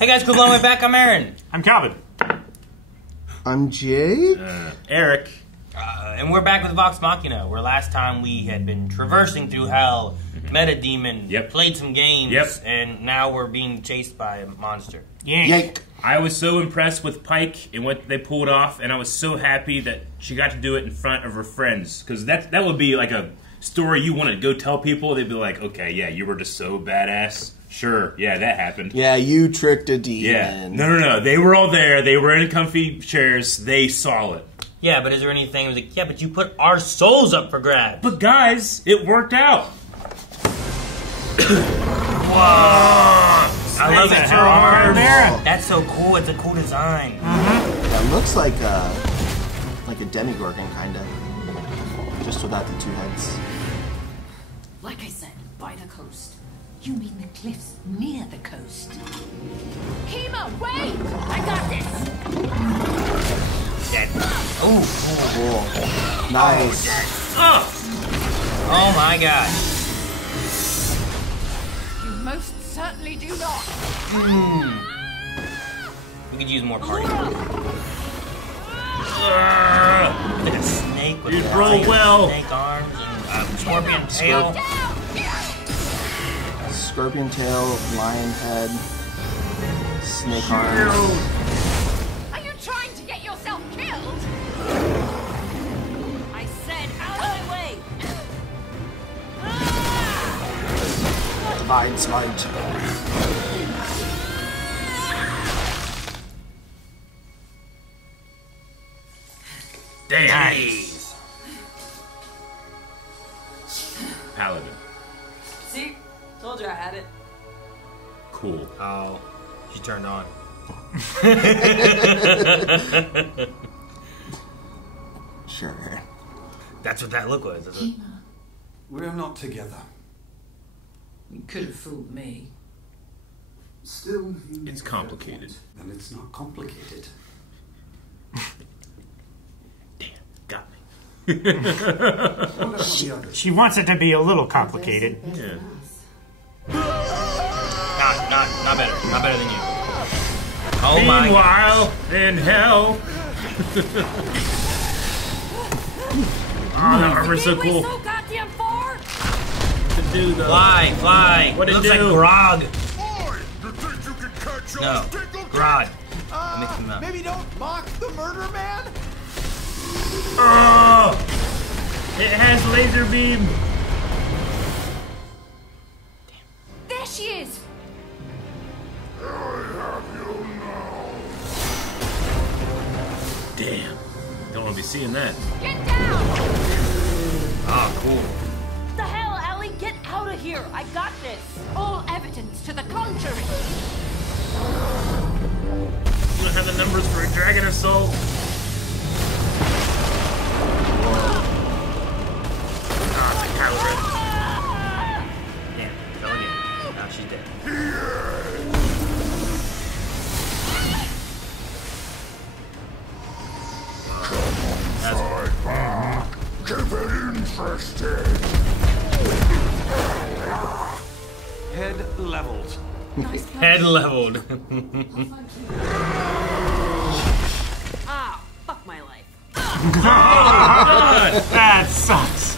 Hey guys, good long way back. I'm Aaron. I'm Calvin. I'm Jake. Eric. And we're back with Vox Machina, where last time we had been traversing through hell, met a demon, played some games, and now we're being chased by a monster. Yenk. I was so impressed with Pike and what they pulled off, and I was so happy that she got to do it in front of her friends. Because that would be like a story you want to go tell people. They'd be like, okay, yeah, you were just so badass. Sure, yeah, that happened. Yeah, you tricked a demon. Yeah. No. They were all there. They were in comfy chairs. They saw it. Yeah, but is there anything? It was like, yeah, but you put our souls up for grabs. But guys, it worked out. Whoa! I love it. Armor. That's so cool. It's a cool design. Yeah, it looks like a demigorgon, kind of. Just without the two heads. Like I said, by the coast. You mean the cliffs near the coast? Kima, wait! I got this! Dead. Oh, Cool. Nice. oh my god. You most certainly do not. We could use more party. Like a snake with snake arms and scorpion tail. Scorpion tail, lion head, snake arms. Are you trying to get yourself killed? I said out of my way. Divine smite. Damn. Nice. Paladin. See? Told you I had it. Cool. Oh, she turned on. Sure. That's what that look was. We're not together. You could have fooled me. Still, It's complicated. And it's not complicated. Got me. What about the others? She wants it to be a little complicated. Yeah. Not better. Not better than you. Oh my Meanwhile, in hell. Oh, that armor's so cool. So goddamn far? To do though. Fly. What it looks do? like Grog. You think you can catch No, us, Dingle? Grog. That makes him up. Maybe don't mock the murder man? Oh! It has laser beam. There she is! Damn. Don't want to be seeing that. Get down! Oh, cool. The hell, Ellie? Get out of here! I got this! All evidence to the contrary! You don't have the numbers for a dragon assault. Damn, fell again. Now she's dead. Keep it interesting. Head leveled. Head leveled. Ah, fuck my life. That sucks.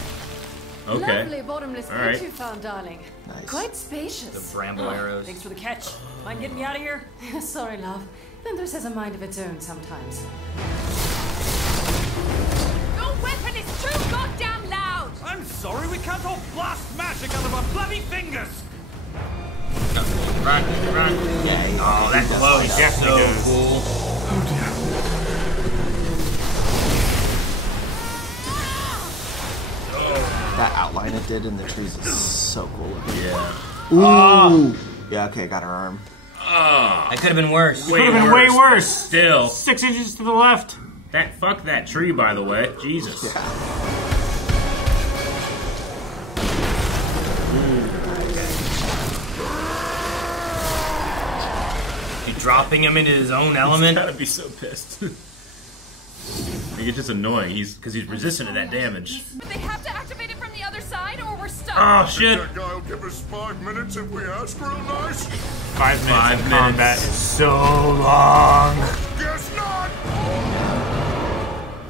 Okay. Lovely bottomless All right. pit you found, darling. Nice. Quite The spacious. bramble arrows. Thanks for the catch. Mind getting me out of here? Sorry, love. Vendors has a mind of its own sometimes. Your weapon is too goddamn loud! I'm sorry, we can't all blast magic out of our bloody fingers. Run. Oh, that glow is so definitely does. cool. That outline it did in the trees is so cool looking. Yeah. Ooh. Yeah, okay, got her arm. Oh. That could have been worse. Could have been way worse. Still. 6 inches to the left. Fuck that tree, by the way. Jesus. Yeah. You dropping him into his own He's element? gotta be so pissed. I think it's just annoying. Because he's resistant to that damage. But they have to activate it from the other side or we're stuck. Oh shit! That guy'll give us 5 minutes if we ask real nice. 5 minutes of combat is so long. Guess not!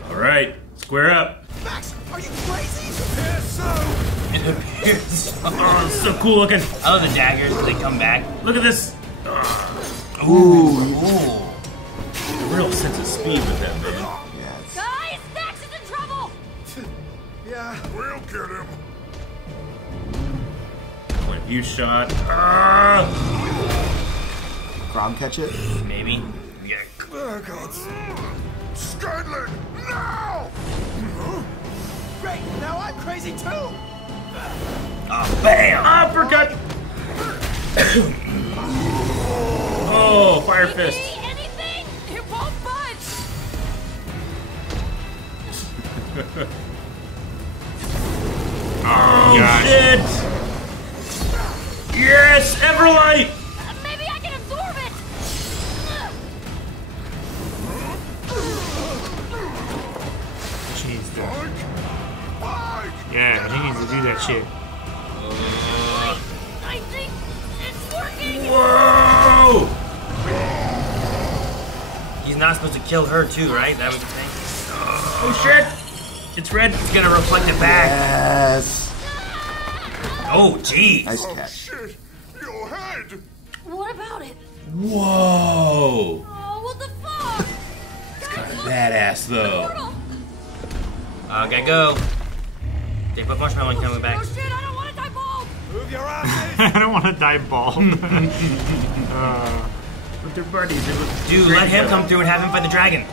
Alright, square up. Max, are you crazy? Yes, so. It appears. Oh, it's so cool looking. I love the daggers when they come back. Look at this. Ooh. A real sense of speed with that, man. Yes. Guys, Max is in trouble! Yeah, we'll get him. Point of view shot. Grom catch it? Maybe. Yeah. Oh, God. Scanlan, now! Great, now I'm crazy too! Bam! Uppercut! Oh, fire fist. Anything? It won't budge! Oh, God. shit! Yes, Everlight! Maybe I can absorb it! Jeez, dude. Pike! Yeah, he needs to do that shit. I think it's working! Whoa! He's not supposed to kill her too, right? That was the thing. Oh, shit! It's red. It's gonna reflect it back. Yes. Oh, jeez. Nice Oh, catch. shit! Your head! What about it? Whoa! Oh, what the fuck? Badass, though. Portal! Gotta go. They put marshmallow coming back. Oh shit, I don't want to die bald! Move your ass! I don't want to die bald. With their buddies, they look Dude, great let him together. come through and have him fight the dragon.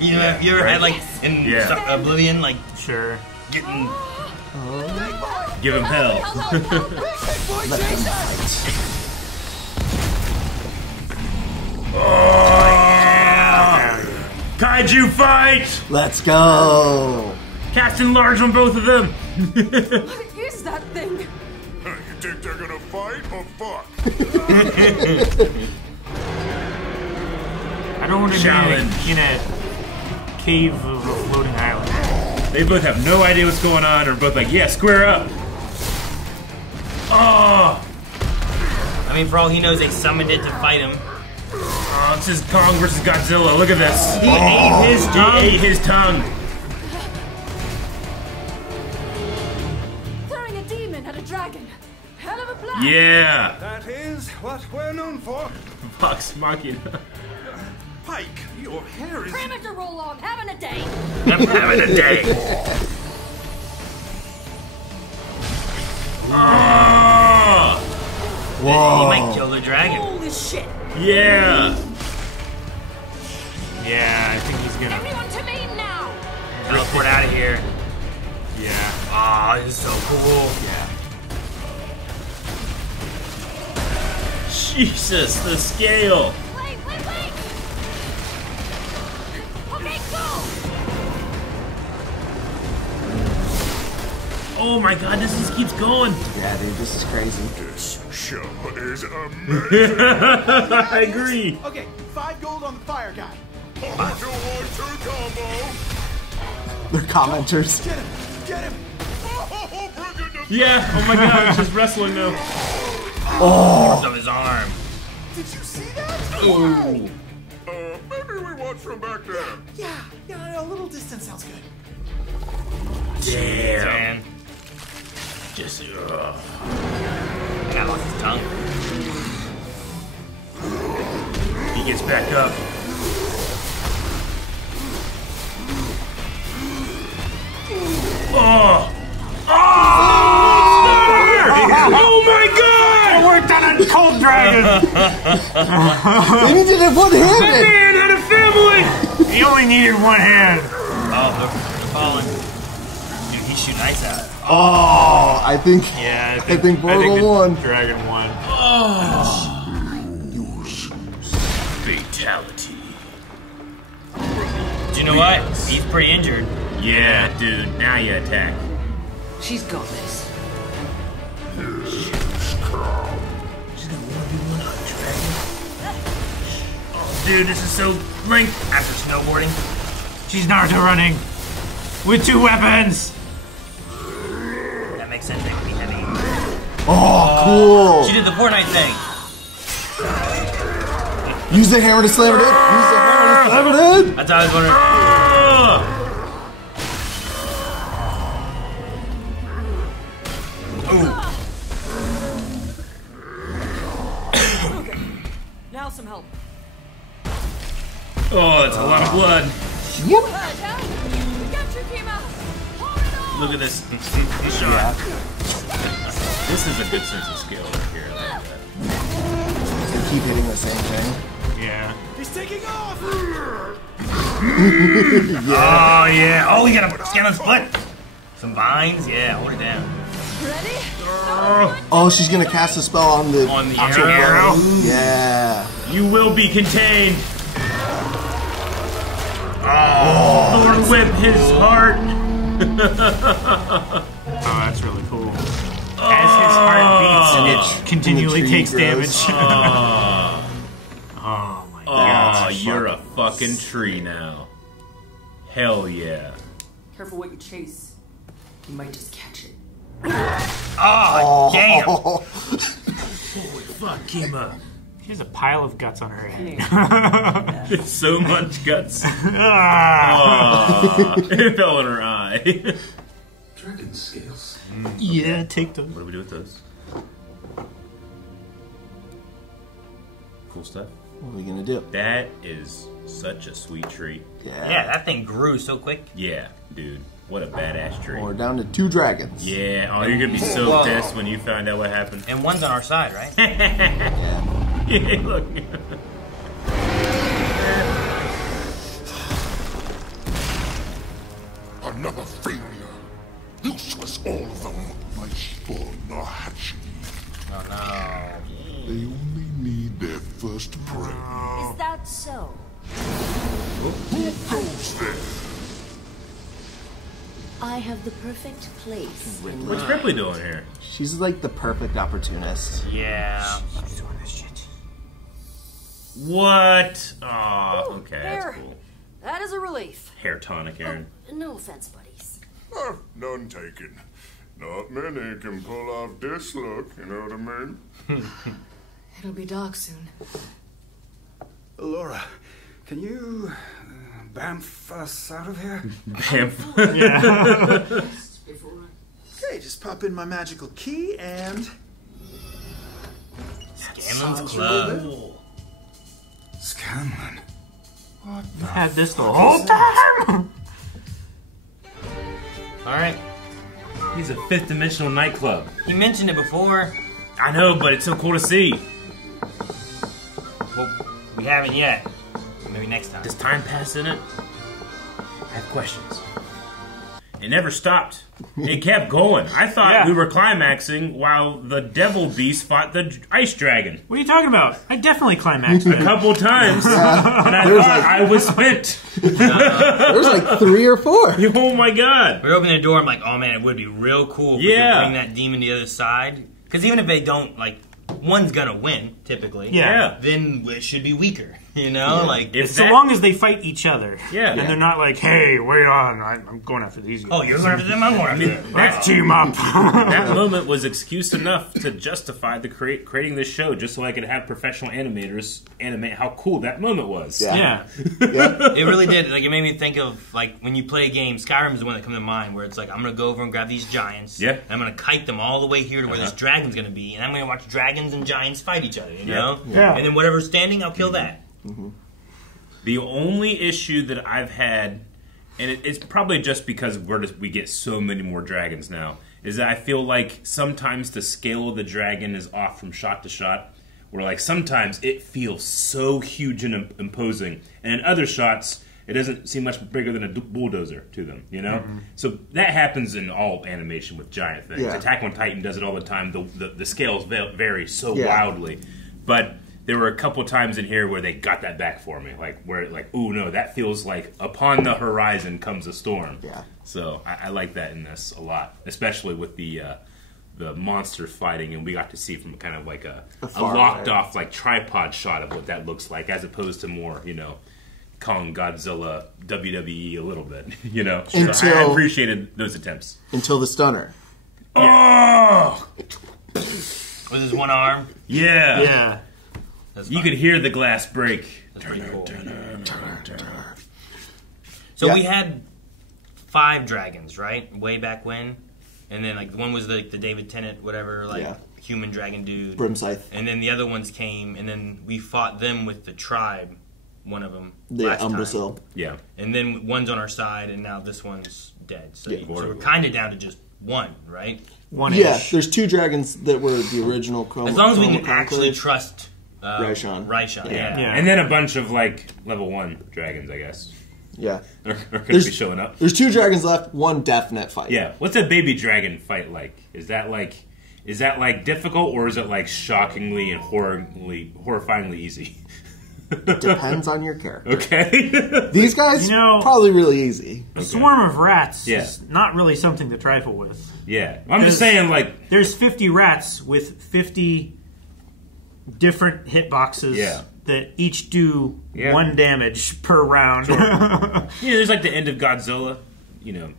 you ever right. had like in Yeah. Oblivion, like Sure. getting Give him hell. Let them fight. Kaiju fight! Let's go. Captain Large on both of them. What is that thing? You think they're gonna fight or fuck? I don't want to Challenge. be in a cave of a floating island. They both have no idea what's going on, or both like, yeah, square up. Oh! I mean, for all he knows, they summoned it to fight him. Oh, this is Kong versus Godzilla. Look at this. He ate his tongue. He ate his tongue. Throwing a demon at a dragon. Hell of a plan. Yeah. That is what we're known for. Vox Machina. Pike, your hair is... Perimeter roll on, having a day! I'm having a day. Oh! Whoa. He might kill the dragon. Holy shit! Yeah. Yeah, I think he's gonna. Everyone to me now! Teleport out of here. Yeah. Oh, this is so cool. Jesus, the scale. Wait! Okay, go! Oh my god, this just keeps going. Yeah, dude, this is crazy. This show is amazing! I agree. Okay, 5 gold on the fire guy. 2-1-2 combo! They're commenters. Get him! Get him! Oh, bring it to Yeah, oh my god, it's just wrestling now. Parts of his arm. Did you see that? Oh. maybe we watch from back there. Yeah, a little distance sounds good. Damn. Man. Just, I lost his tongue. he gets back up. Oh! Oh my god! I worked on a cold dragon. They needed it one-handed. Man had a family! He only needed one hand. Oh, they're falling. Dude, he's shooting ice out. Oh, I think. Yeah, I think Portal the won. Dragon won. Fatality. Do you know what? He's pretty injured. Yeah, dude, now you attack. She's got this. Dude, this is so linked. After snowboarding. She's Naruto running with 2 weapons. That makes sense. They would be heavy. Oh, cool. She did the Fortnite thing. Use the hammer to slam it in. Use the hammer to slam it in. That's how I was wondering. Okay. Now some help. Oh, that's a lot of blood. We got you, Kima. Look at this shot. This is a good sense of skill right here. I like that. They keep hitting the same thing. Yeah. He's taking off! Oh, yeah. Oh, we got a scan on split. Some vines. Yeah, hold it down. Ready? Oh, she's gonna cast a spell on the arrow. Yeah. You will be contained. Oh, Thorn whip his heart. Oh, that's really cool. As his heart beats, it continually takes damage. Oh my god. Oh, you're a fucking tree now. Hell yeah. Careful what you chase. You might just catch it. Oh, damn. Holy fuck, Kima. She has a pile of guts on her head. So much guts. Oh, it fell in her eye. Dragon scales. Yeah, take them. What do we do with those? Cool stuff. What are we gonna do? That is such a sweet treat. Yeah, that thing grew so quick. Yeah, dude. What a badass tree. We're down to 2 dragons. Yeah. Oh, you're gonna be so pissed when you find out what happened. And one's on our side, right? Yeah, look. Another failure. Useless, all of them. My spawn are hatching. Oh no. They only need their first prey. Is that so? Who goes there? I have the perfect place. What's Ripley doing here? She's like the perfect opportunist. Yeah. What? Oh, okay, There. that's cool. That is a relief. Hair tonic, Aaron. No offense, buddies. Oh, none taken. Not many can pull off this look, you know what I mean? It'll be dark soon. Laura, can you bamf us out of here? Bamf. Okay, just pop in my magical key and... Scanlan's Club. Scanlan. What the had this the whole time? Alright. He's a 5th dimensional nightclub. You mentioned it before. I know, but it's so cool to see. Well, we haven't yet. Maybe next time. Does time pass in it? I have questions. It never stopped. It kept going. I thought we were climaxing while the devil beast fought the ice dragon. What are you talking about? I definitely climaxed a couple times, and I thought I was spent. There's like 3 or 4. Oh my god! We opened the door. I'm like, oh man, it would be real cool if we could bring that demon to the other side. Because even if they don't, like, one's gonna win typically. Yeah. Then it should be weaker. You know, like if so long as they fight each other. Yeah. And they're not like, hey, wait on, I'm going after these guys. Oh, you're going after them. I'm going after them. Let's team up. That moment was excuse enough to justify the creating this show, just so I could have professional animators animate how cool that moment was. Yeah. It really did. Like, it made me think of, like, when you play a game, Skyrim is the one that comes to mind, where it's like, I'm going to go over and grab these giants. Yeah. And I'm going to kite them all the way here to where this dragon's going to be, and I'm going to watch dragons and giants fight each other, you know? Yeah. And then whatever's standing, I'll kill that. Mm-hmm. The only issue that I've had, and it's probably just because we get so many more dragons now, is that I feel like sometimes the scale of the dragon is off from shot to shot, where like sometimes it feels so huge and imposing, and in other shots it doesn't seem much bigger than a bulldozer to them, you know? Mm-hmm. So that happens in all animation with giant things. Yeah. Attack on Titan does it all the time. The scales vary so wildly, but there were a couple times in here where they got that back for me, ooh, no, that feels like upon the horizon comes a storm. Yeah. So I like that in this a lot, especially with the monster fighting, and we got to see from kind of like a locked off like tripod shot of what that looks like, as opposed to more, you know, Kong Godzilla WWE a little bit, you know. So I appreciated those attempts until the stunner. Oh, with his one arm. Yeah. Yeah. You could hear the glass break. That's pretty cool. So we had 5 dragons, right? Way back when. And then like one was the David Tennant, whatever, like human dragon dude. Brimscythe. And then the other ones came, and then we fought them with the tribe, one of them. The Umbrasil. Yeah. And then one's on our side, and now this one's dead. So, so we're kind of down to just one, right? One-ish. Yeah, there's 2 dragons that were the original Chroma. As long as we can actually trust Ryshan. Yeah. And then a bunch of like level 1 dragons, I guess. Yeah. Are going to be showing up. There's 2 dragons left, 1 definite fight. Yeah. What's a baby dragon fight like? Is that like difficult, or is it like shockingly and horrifyingly easy? It depends on your character. Okay. These guys, probably really easy. A swarm of rats is not really something to trifle with. Yeah. I'm just saying, like... There's 50 rats with 50 different hitboxes that each do 1 damage per round. Sure. There's like the end of Godzilla. You know,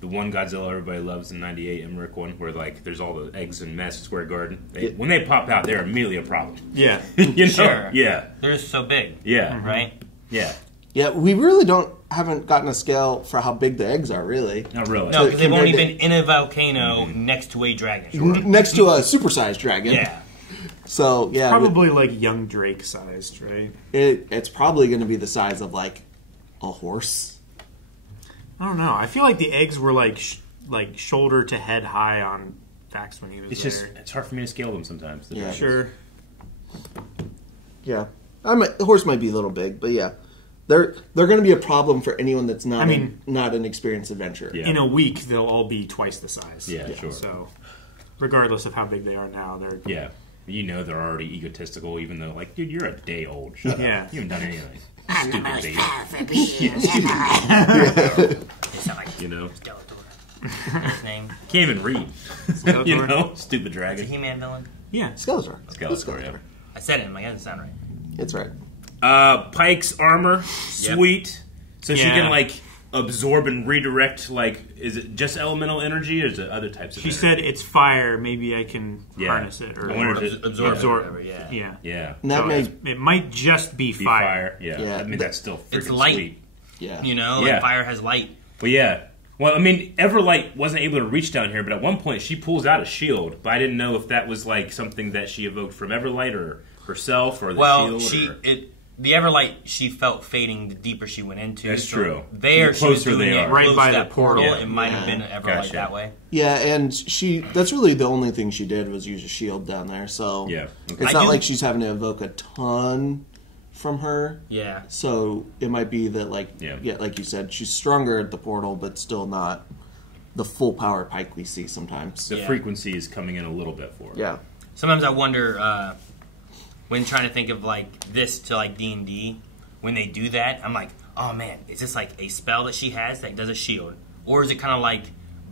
the one Godzilla everybody loves in '98, Emmerich one, where like there's all the eggs in Madison Square Garden. When they pop out, they're immediately a problem. Yeah. You know? Sure. Yeah. They're so big. Yeah. Right? Yeah. Yeah, we really haven't gotten a scale for how big the eggs are, really. Not really. No, because they've only been in a volcano next to a dragon. Next to a supersized dragon. Yeah. So, yeah. Probably like young Drake sized, right? It's probably going to be the size of like a horse. I don't know. I feel like the eggs were like shoulder to head high on Vax when he was there. It's hard for me to scale them sometimes. Yeah. Sure. Yeah. The horse might be a little big, but yeah. They're going to be a problem for anyone that's not not an experienced adventurer. Yeah. In a week, they'll all be twice the size. Yeah, sure. So, regardless of how big they are now, they're... Yeah. You know they're already egotistical, even though, like, dude, you're a day old. Shut up. You haven't done anything. Stupid baby. You know? His name? Can't even read. You know? Stupid dragon. Is a He-Man villain? Yeah. Skeletor. Skeletor. I said it, that doesn't sound right. It's right. Pike's armor, sweet. So she can, like, absorb and redirect, like, is it just elemental energy, or is it other types of energy? She said it's fire, maybe I can harness it. Or absorb. Yeah. And that it might just be fire. Yeah. I mean, that's still freaking light. Sweet. Yeah. You know, like fire has light. But yeah. Well, I mean, Everlight wasn't able to reach down here, but at one point she pulls out a shield, but I didn't know if that was, like, something that she evoked from Everlight, or herself, or the shield. The Everlight she felt fading the deeper she went into. That's true. There, she was doing it right by the portal. portal. It might have been an Everlight that way. Yeah, and that's really the only thing she did was use a shield down there. So it's not like she's having to evoke a ton from her. Yeah. So it might be that, like, like you said, she's stronger at the portal, but still not the full power Pike we see sometimes. The frequency is coming in a little bit for her. Yeah. Sometimes I wonder... when trying to think of like this to like D&D, when they do that, I'm like, oh man, is this like a spell that she has that does a shield? Or is it kind of like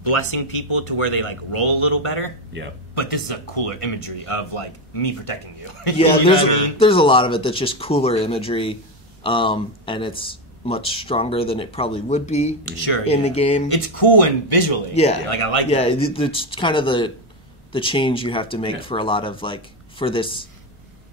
blessing people to where they like roll a little better? Yeah. But this is a cooler imagery of like me protecting you. Yeah, there's a lot of it that's just cooler imagery, and it's much stronger than it probably would be in the game. It's cool and visually. Yeah. Like I like it. Yeah, it's kind of the change you have to make for a lot of like, for this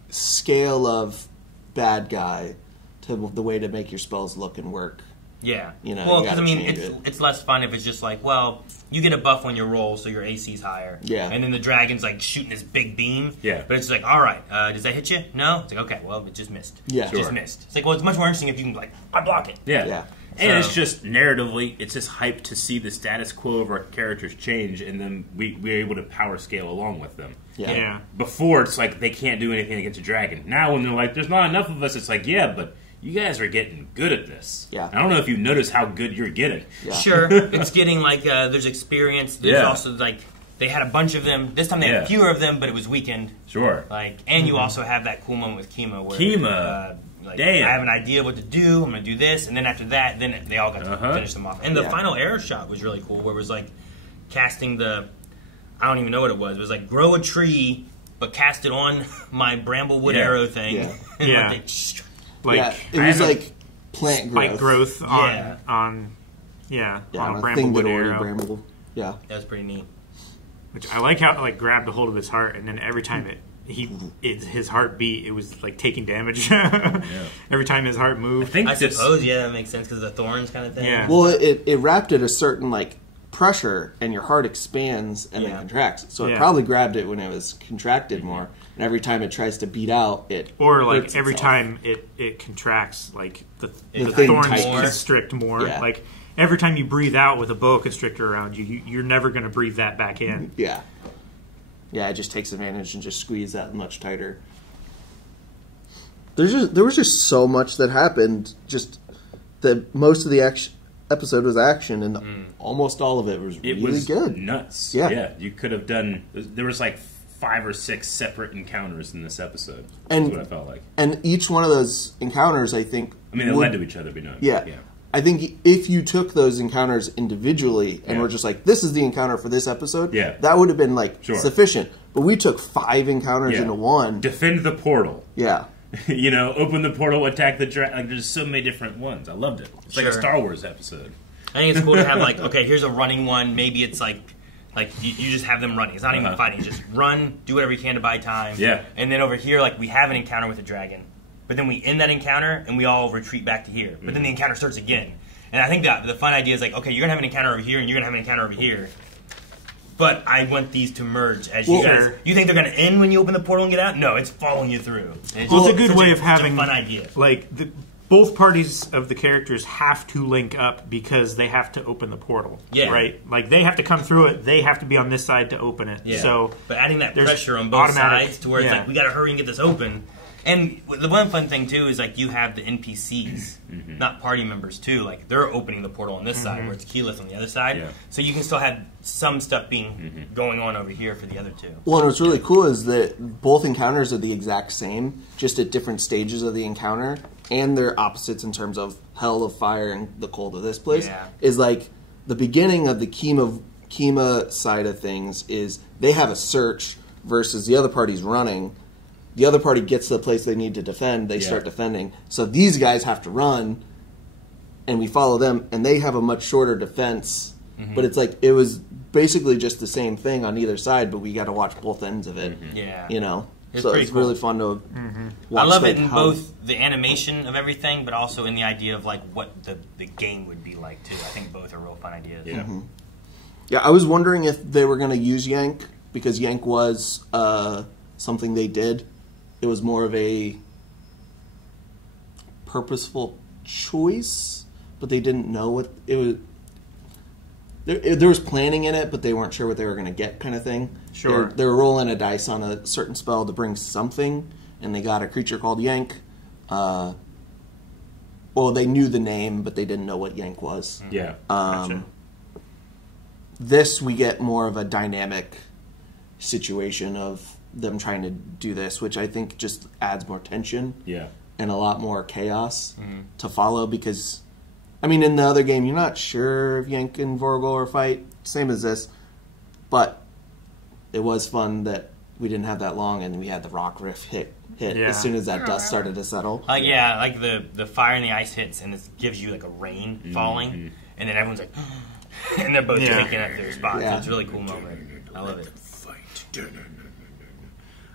scale of bad guy to the way to make your spells look and work. Yeah. You know, well, because I mean, it's less fun if it's just like, well, you get a buff when you roll, so your AC's higher. Yeah. And then the dragon's like shooting this big beam. Yeah. But it's like, all right, does that hit you? No. It's like, okay, well, it just missed. Yeah. It just missed. It's like, well, it's much more interesting if you can like, I block it. Yeah. Yeah. And it's just narratively, it's just hype to see the status quo of our characters change, and then we're able to power scale along with them. Yeah. Before, it's like they can't do anything against a dragon. Now, when they're like, there's not enough of us, it's like, yeah, but you guys are getting good at this. Yeah. I don't know if you notice how good you're getting. Yeah. Sure. It's getting like, there's experience. There's also like, they had a bunch of them. This time they had fewer of them, but it was weakened. Sure. Like, and you also have that cool moment with Kima where like, damn. I have an idea what to do. I'm going to do this, and then after that, then they all got to finish them off. And the final arrow shot was really cool, where it was like casting I don't even know what it was. It was like grow a tree, but cast it on my bramblewood arrow thing. Yeah. And it was like plant growth. Spike growth on on a bramblewood arrow. Yeah. That was pretty neat. Which I like how it like grabbed a hold of his heart, and then every time his heartbeat, it was like taking damage every time his heart moved. I suppose, that makes sense because of the thorns kind of thing. Yeah. Well, it wrapped at a certain like pressure, and your heart expands and then contracts. So it probably grabbed it when it was contracted more, and every time it tries to beat out, it or like hurts every itself. time it contracts, like the thing thorns tightens. constrict more. Yeah. Like every time you breathe out with a boa constrictor around you, you're never going to breathe that back in. Yeah. Yeah, it just takes advantage and just squeezes that much tighter. There was just so much that happened. Just that most of the episode was action, and almost all of it was really good. Nuts. Yeah, you could have done. There was like 5 or 6 separate encounters in this episode. And that's what I felt like. And each one of those encounters, I think, they led to each other. But no, yeah. I think if you took those encounters individually and were just like, this is the encounter for this episode, that would have been like sufficient. But we took 5 encounters into one. Defend the portal. Yeah. Open the portal, attack the dragon. Like, there's so many different ones. I loved it. It's like a Star Wars episode. I think it's cool to have like, okay, here's a running one. Maybe it's like you just have them running. It's not even fighting. You just run, do whatever you can to buy time. Yeah. And then over here, like we have an encounter with a dragon. But then we end that encounter, and we all retreat back to here. But then the encounter starts again. And I think that the fun idea is like, okay, you're going to have an encounter over here, and you're going to have an encounter over here. But I want these to merge as you guys. You think they're going to end when you open the portal and get out? No, it's following you through. It's a good way of having a fun idea. Like, both parties of the characters have to link up because they have to open the portal. Yeah. Right? Like, they have to come through it. They have to be on this side to open it. Yeah. So but adding that pressure on both sides to where it's like, we got to hurry and get this open. And the one fun thing, too, is like you have the NPCs, not party members, too. Like, they're opening the portal on this side where it's keyless on the other side. Yeah. So you can still have some stuff being going on over here for the other two. Well, and what's really cool is that both encounters are the exact same, just at different stages of the encounter. And they're opposites in terms of hell of fire and the cold of this place. Yeah. Is like the beginning of the Kima side of things is they have a search versus the other party's running. The other party gets to the place they need to defend, they start defending. So these guys have to run, and we follow them, and they have a much shorter defense. But it's like, it was basically just the same thing on either side, but we got to watch both ends of it. Yeah. It's so pretty it's cool. Really fun to watch. I love it in both the animation of everything, but also in the idea of like what the game would be like, too. I think both are real fun ideas. Yeah, yeah. I was wondering if they were going to use Yenk, because Yenk was something they did. It was more of a purposeful choice, but they didn't know what it was. There was planning in it, but they weren't sure what they were going to get, kind of thing. Sure. They were rolling a dice on a certain spell to bring something, and they got a creature called Yenk. Well, they knew the name, but they didn't know what Yenk was. Yeah. Gotcha. This, we get more of a dynamic situation of them trying to do this, which I think just adds more tension and a lot more chaos to follow, because, I mean, in the other game, you're not sure if Yenk and Vorgol are fight, same as this, but it was fun that we didn't have that long, and we had the rock riff hit as soon as that dust started to settle. Like the fire and the ice hits, and it gives you like a rain falling, and then everyone's like, and they're both taking at their spots. So it's a really cool moment. I love it.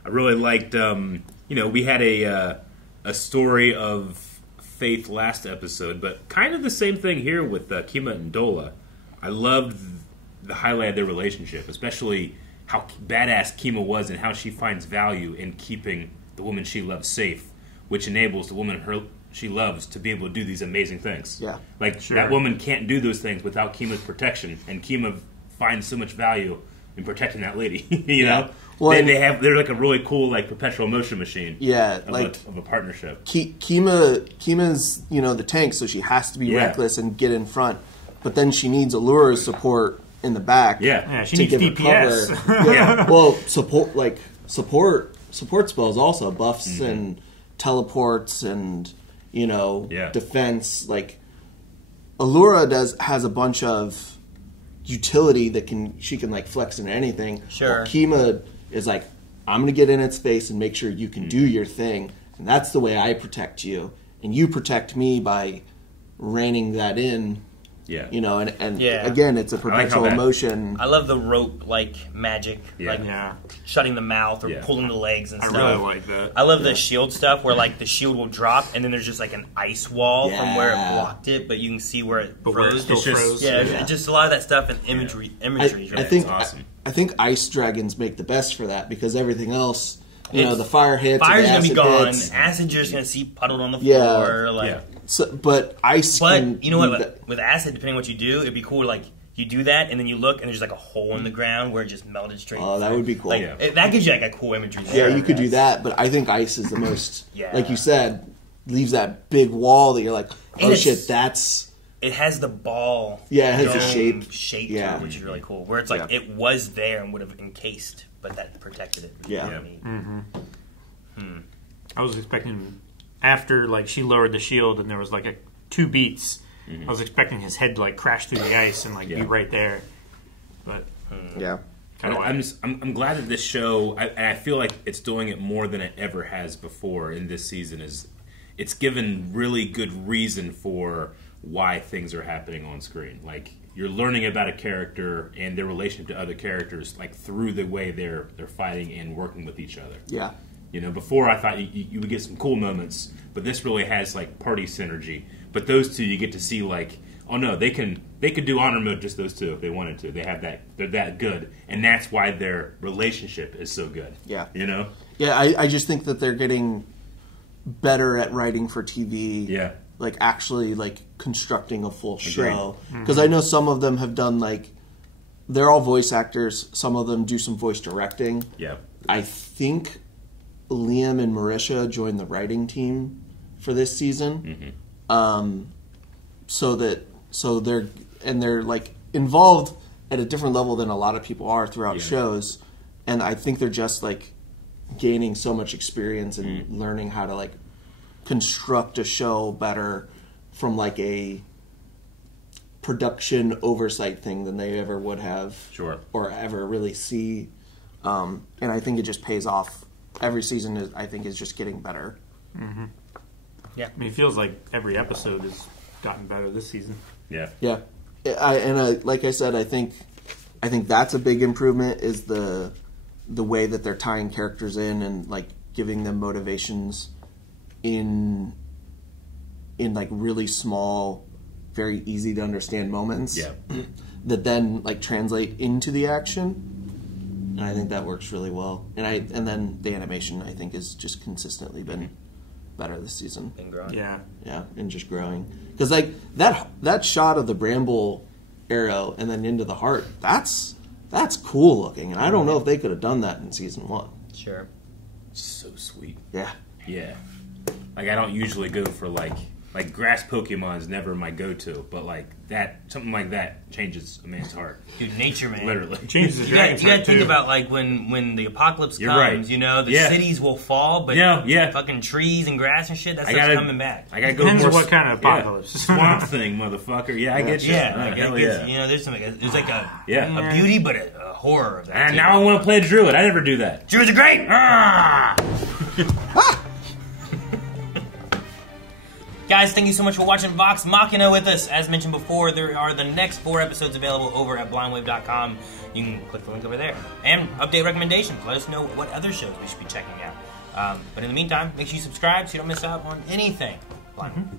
I really liked, we had a story of faith last episode, but kind of the same thing here with Kima and Dola. I loved the highlight of their relationship, especially how badass Kima was and how she finds value in keeping the woman she loves safe, which enables the woman she loves to be able to do these amazing things. Yeah. That woman can't do those things without Kima's protection, and Kima finds so much value in protecting that lady. you know? Well, they're like a really cool perpetual motion machine. Yeah, of a partnership. Kima's the tank, so she has to be reckless and get in front. But then she needs Allura's support in the back. Yeah, she needs DPS. Cover. Well, support spells also buffs and teleports and defense. Like Allura has a bunch of utility that she can flex into anything. Sure. Well, Kima is like, I'm going to get in its face and make sure you can do your thing, and that's the way I protect you, and you protect me by reining that in Yeah. You know, and again, it's a perpetual motion. I love the rope magic, shutting the mouth or pulling the legs and stuff. I really like that. I love the shield stuff where the shield will drop and then there's just an ice wall from where it blocked it, but you can see where it froze. It's just, just a lot of that stuff and imagery. I think awesome. I think ice dragons make the best for that because everything else, the fire hits. Fire's gonna be gone. Hits. Acid you're just gonna see puddled on the floor. So, but ice. But you know what? With acid, depending on what you do, it'd be cool. You do that, and then you look, and there's a hole in the ground where it just melted straight. Oh, that would be cool. That gives you a cool imagery. There. Yeah, you could do that, but I think ice is the most. Like you said, leaves that big wall that you're like, oh shit, that's. It has the ball. Yeah, it has the shape to it, which is really cool. Where it's it was there and would have encased, but that protected it. I was expecting after she lowered the shield and there was 2 beats. I was expecting his head to crash through the ice and be right there, but I'm glad that this show. I feel like it's doing it more than it ever has before in this season. It's given really good reason for why things are happening on screen. You're learning about a character and their relationship to other characters, through the way they're fighting and working with each other. Yeah. Before I thought you would get some cool moments, but this really has party synergy. But those two, you get to see oh no, they could do honor mode just those two if they wanted to. They have that. They're that good, and that's why their relationship is so good. Yeah. Yeah, I just think that they're getting better at writing for TV. Yeah. Actually constructing a full show. Because I know some of them have done they're all voice actors. Some of them do some voice directing. Yeah. I think Liam and Marietta joined the writing team for this season. So they're involved at a different level than a lot of people are throughout shows. And I think they're just gaining so much experience and learning how to construct a show better from a production oversight thing than they ever would have or ever really see, and I think it just pays off. Every season is just getting better. Yeah, it feels like every episode has gotten better this season. Yeah. Like I said, I think that's a big improvement is the way that they're tying characters in and giving them motivations in really small, very easy to understand moments that then translate into the action, and I think that works really well. And then the animation I think has just consistently been better this season. Been growing. Yeah, and just growing because that shot of the bramble arrow and then into the heart that's cool looking, and I don't know if they could have done that in season 1. Sure. So sweet. Yeah. I don't usually go for grass Pokemon's never my go-to, but something like that changes a man's heart. Dude, nature, man. Literally. It changes the dragon's heart, you got to think about when the apocalypse comes, the cities will fall, but fucking trees and grass and shit, that stuff's coming back. I gotta go Depends more on what kind of apocalypse. Swamp Thing, motherfucker. Yeah, I get you. There's a beauty, but a horror of that. And now I want to play a druid. I never do that. Druids are great! Guys, thank you so much for watching Vox Machina with us. As mentioned before, there are the next 4 episodes available over at blindwave.com. You can click the link over there. And update recommendations. Let us know what other shows we should be checking out. But in the meantime, make sure you subscribe so you don't miss out on anything. Blindwave.